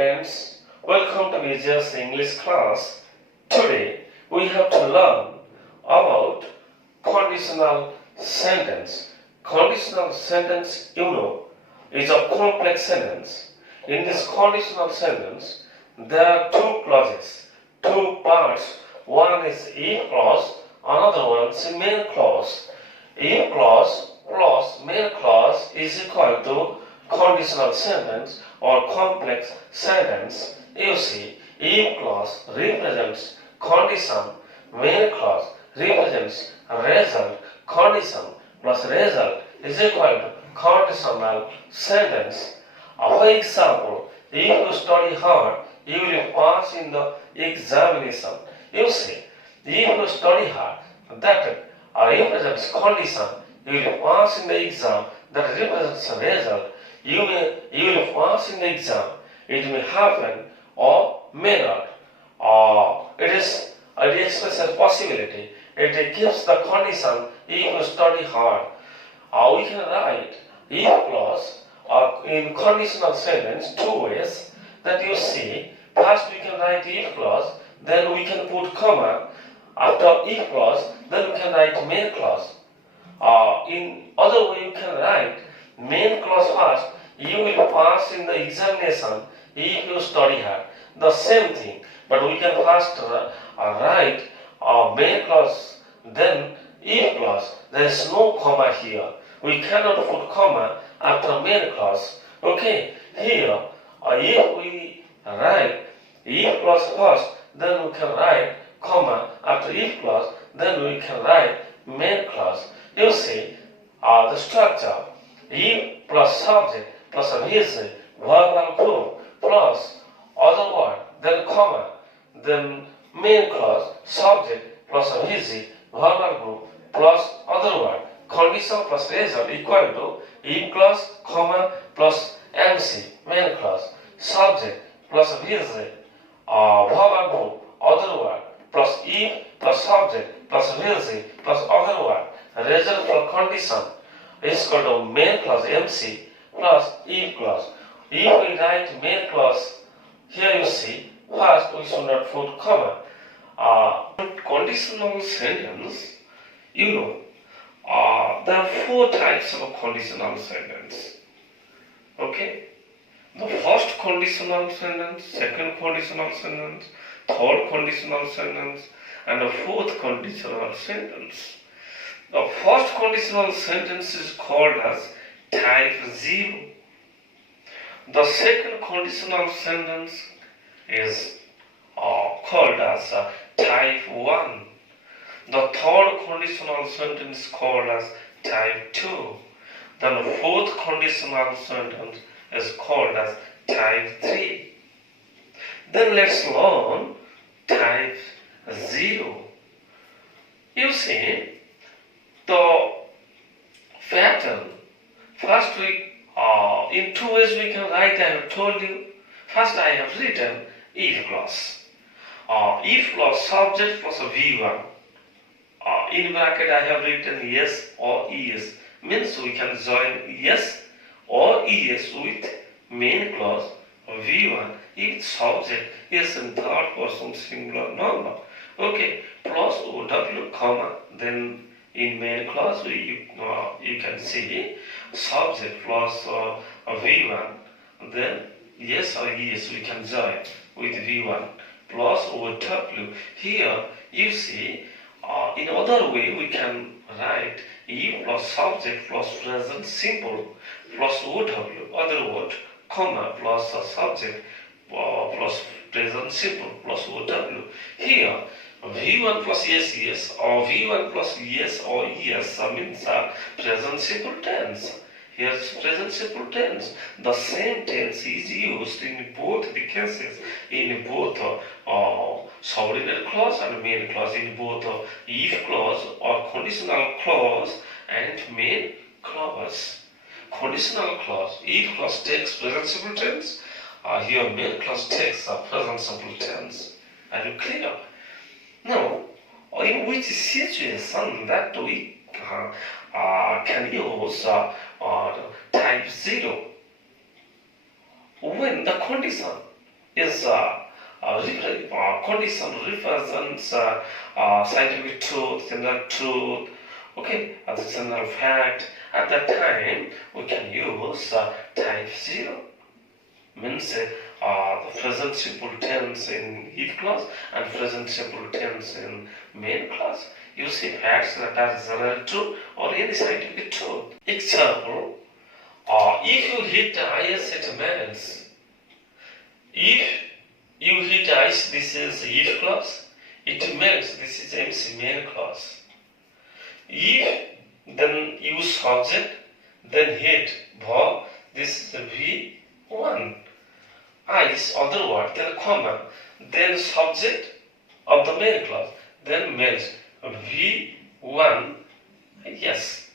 Friends, welcome to Bijay's English class. Today we have to learn about conditional sentence. Conditional sentence, is a complex sentence. In this conditional sentence, there are two clauses, two parts. One is if clause, another one is main clause. If clause plus main clause is equal to conditional sentence or complex sentence. You see, if clause represents condition, main clause represents result. Condition plus result is equal to conditional sentence. For example, if you study hard, you will pass in the examination. You see, if you study hard, that represents condition. You will pass in the exam. That represents result. You will pass in the exam. It may happen or may not. It expresses a possibility. It gives the condition if you study hard. We can write if clause in conditional sentence two ways that you see. First we can write if clause, then we can put comma. After if clause, then we can write main clause. In other way you can write main clause first. You will pass in the examination if you study hard. The same thing, but we can first write main clause, then if clause. There is no comma here. We cannot put comma after main clause. Okay, here if we write if clause first, then we can write comma after if clause, then we can write main clause. You see the structure: if plus subject plus obviously verbal group plus other word, then comma, then main clause, subject plus obviously verbal group plus other word, condition plus result equal to if clause, comma plus MC, main clause, subject plus obviously verbal group, other word plus if plus subject plus obviously plus other word, result plus condition is equal to main clause MC plus if clause. If we write main clause, here you see, first we should not put comma. Conditional sentence, there are four types of conditional sentence. Okay? The first conditional sentence, second conditional sentence, third conditional sentence, and the fourth conditional sentence. The first conditional sentence is called as type 0. The second conditional sentence is called as type 1. The third conditional sentence is called as type 2. Then the fourth conditional sentence is called as type 3. Then let's learn type 0. You see, the pattern. First in two ways we can write. I have told you. First I have written if clause. If clause subject plus V1. In bracket I have written yes or es. Means we can join yes or es with main clause V1 if subject is in third person singular number. Okay, plus OW comma, then in main clause you can see subject plus V1, then yes or es we can join with V1 plus OW. Here you see in other way we can write if plus subject plus present simple plus OW, other word, comma plus subject plus present simple plus OW. Here V1 plus yes or V1 plus yes or es means present simple tense. Here is present simple tense. The same tense is used in both the cases, in both subordinate clause and main clause, in both if clause or conditional clause and main clause. Conditional clause, if clause takes present simple tense, here main clause takes present simple tense. Are you clear? Now, in which situation that we can use type 0? When the condition is condition represents scientific truth, general truth, okay, the general fact. At that time, we can use type 0. Means the present simple tense in if clause and present simple tense in main clause. You see facts that are general true or any scientific truth. Example, if you hit ice, it means if you hit ice, this is if clause. It means this is MC main clause. If then use subject, then hit verb, this is the V1. Ice, other word, then comma, then subject of the main clause, then means V1 yes,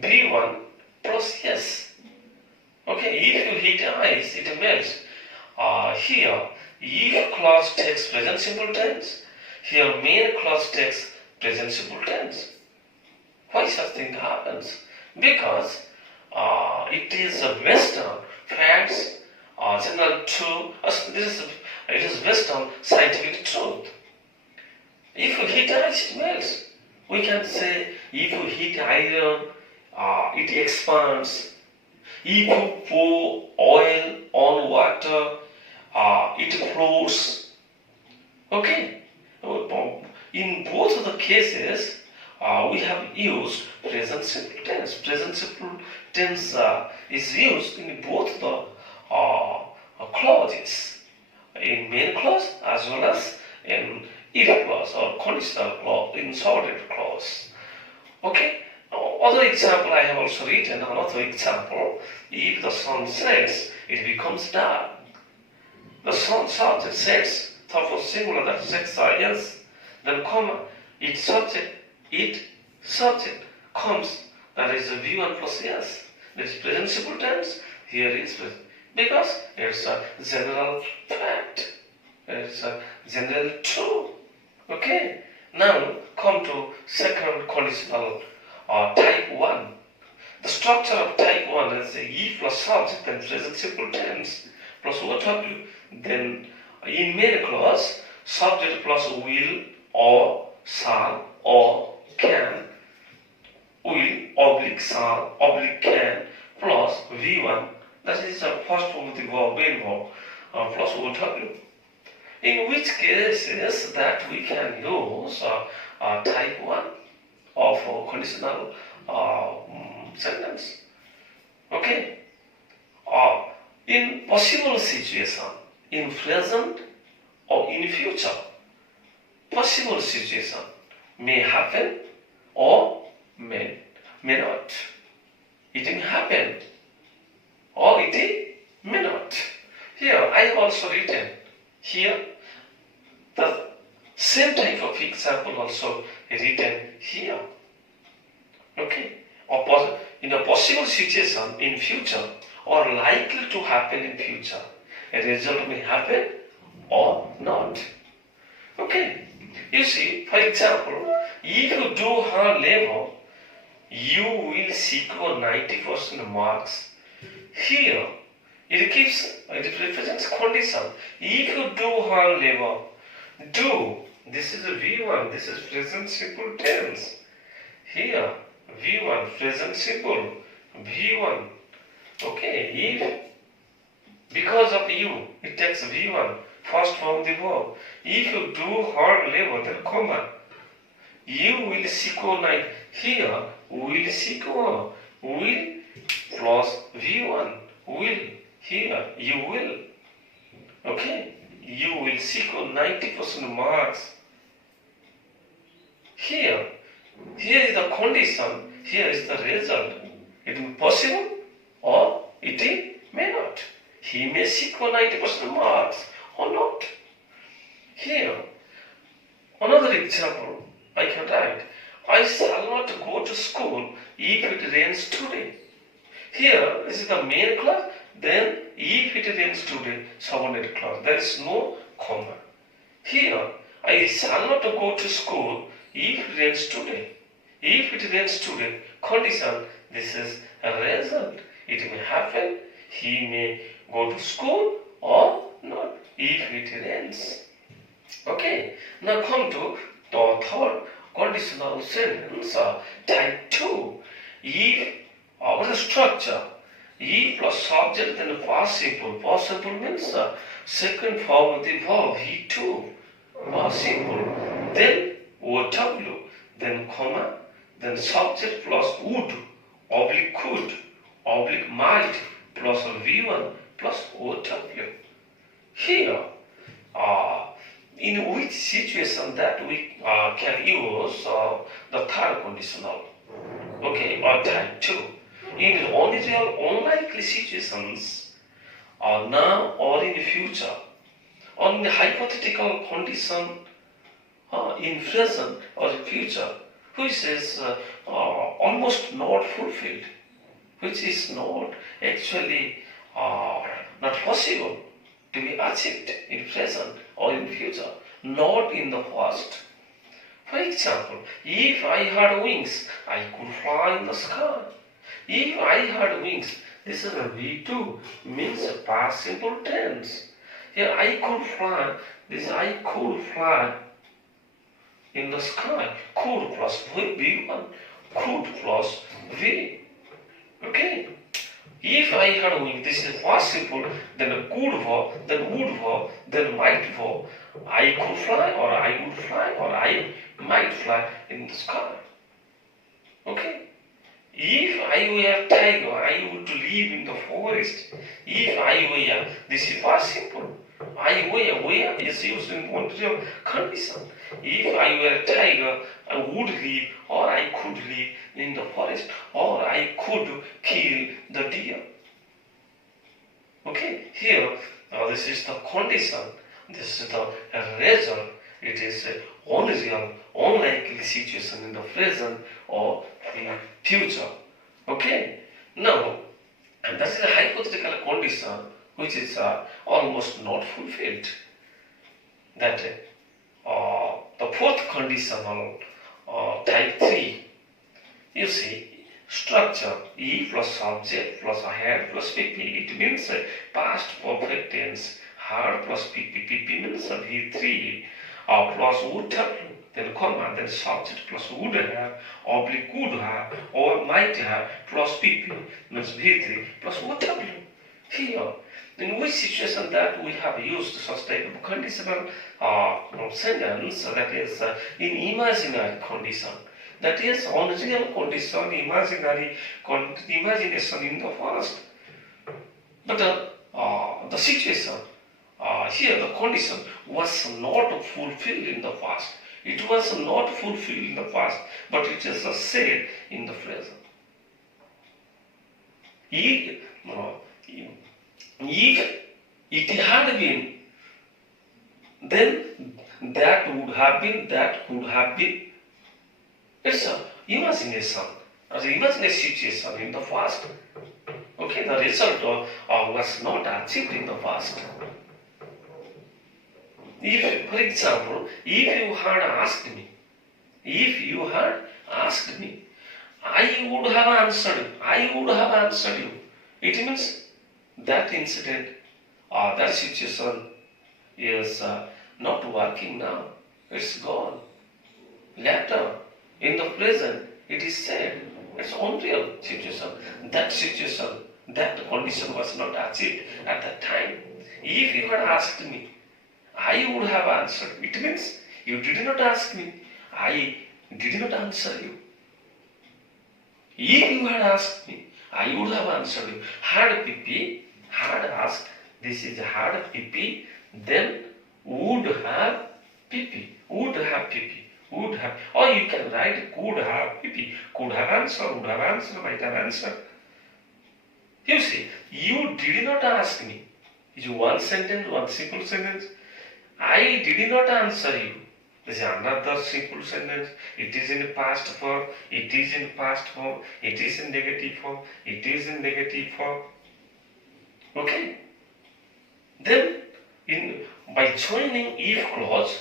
V1 plus yes. Okay, if you hit ice, it means here if clause takes present simple tense, here main clause takes present simple tense. Why such thing happens? Because it is based on facts, general truth. It is based on scientific truth. If you heat ice, it melts. We can say if you heat iron, it expands. If you pour oil on water, it floats. Okay. In both of the cases, we have used present simple tense. Present simple tense is used in both the clauses, in main clause as well as in if clause or conditional clause, in subordinate clause. Okay. Other example I have also written. Another example: if the sun sets, it becomes dark. The sun subject sets, therefore singular, that sets yes. Then comma, it subject comes, that is a V1 plus yes. That is present simple tense. Here is present. Because it's a general fact. It's a general truth. Okay. Now come to second conditional type 1. The structure of type 1 is E plus subject then present simple tense plus OW. Then in main clause, subject plus will or shall or can, will oblique shall oblique can plus V1, that is the first form of the verb, main verb, plus OW. In which cases that we can use type 1 of conditional sentence. Okay. In possible situation, in present or in future, possible situation may happen or may not. It may happen or it may not. Here I have also written here the same type of example also written here. Okay. Or in a possible situation in future or likely to happen in future, a result may happen or not. Okay. You see, for example, if you do hard labor, you will secure 90% marks. Here, it represents condition. If you do hard labor, do, this is a V1, this is present simple tense. Here, V1, present simple, V1. Okay, if, because of you, it takes V1, first form the verb. If you do hard labor, then comma, you will secure 9. Here, will secure, will plus V1, will. Here, you will. Okay, you will secure 90% marks. Here is the condition, here is the result. It may be possible or it may not. He may secure 90% marks or not. Here, another example I can write. I shall not go to school if it rains today. Here, this is the main clause, then if it rains today, subordinate clause. There is no comma. Here, I shall not go to school if it rains today. If it rains today, condition, this is a result. It may happen, he may go to school or Not if it rains. Okay, now come to the third conditional sentence, type 2. If our structure, if plus subject then participle. Participle means second form of the verb he2. Participle. Then OW, then comma, then subject plus would, oblique could, oblique might, plus V1 plus OW. Here, in which situation that we can use the third conditional, okay, or type 2. In only real unlikely situations, now or in the future, on the hypothetical condition in present or in future, which is almost not fulfilled, which is not actually not possible to be achieved in present or in future, not in the past. For example, if I had wings, I could fly in the sky. If I had wings, this is a V2, means a past simple tense. Here I could fly, this I could fly in the sky. Could plus V1, could plus V. Okay. If I had wings, this is past simple, then a could verb, then would verb, then might verb. I could fly, or I would fly, or I might fly in the sky. Okay? If I were a tiger, I would live in the forest. If I were, this is past simple. I were is used in continuous condition. If I were a tiger, I would live, or I could live in the forest, or I could kill the deer. Okay, here, this is the condition, this is the result. It is only real, unlikely situation in the present or in future. Okay, now, and that is a hypothetical condition which is almost not fulfilled. That the fourth conditional, type 3, you see, structure E plus subject plus had plus PP. It means past perfect tense. Had plus PP. PP means V3 plus would have, then comma, then subject plus would have, oblique could have, or might have plus PP means V3 plus would have. Here, in which situation that we have used such type of conditional sentence, that is in imaginary condition. That is on real condition, imagination in the past. But the situation, here the condition was not fulfilled in the past. It was not fulfilled in the past, but it is said in the present. If it had been, then that would have been, that could have been. It's an imagination, as an imaginary situation in the past. Okay, the result was not achieved in the past. If, for example, if you had asked me, I would have answered you. It means that incident or that situation is not working now. It's gone. Later, in the present, it is said it's unreal situation. That situation, that condition was not achieved at that time. If you had asked me, I would have answered. It means you did not ask me. I did not answer you. If you had asked me, I would have answered you. Had PP, had asked, this is had PP, then would have PP, would have PP, would have, or you can write could have PP, could have answered, would have answered, might have answered. You see, you did not ask me. It's one sentence, one simple sentence. I did not answer you. This is another simple sentence. It is in past form. It is in past form. It is in negative form. It is in negative form. Okay. Then, by joining if clause,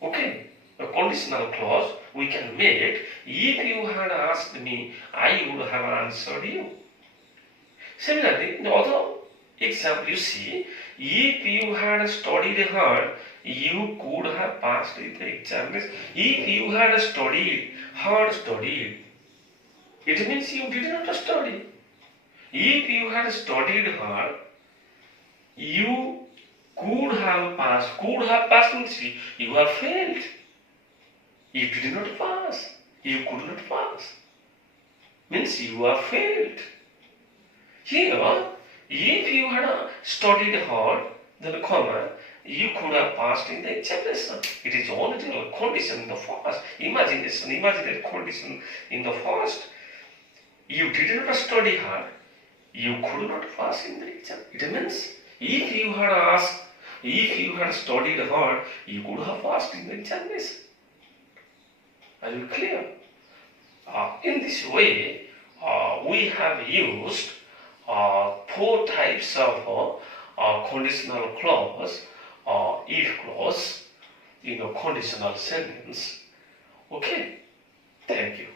okay, a conditional clause, we can make if you had asked me, I would have answered you. Similarly, the other Example, you see, if you had studied hard, you could have passed the exam. If you had studied, it means you did not study. If you had studied hard, you could have passed. Could have passed means you have failed. You did not pass. You could not pass. Means you have failed. Here, if you had studied hard, then comma, you could have passed in the examination. It is only a condition in the first. Imaginary condition in the first. You did not study hard. You could not pass in the exam. It means if you had studied hard, you could have passed in the examination. Are you clear? In this way, we have used 4 types of conditional clause, if clause in a conditional sentence. Okay, thank you.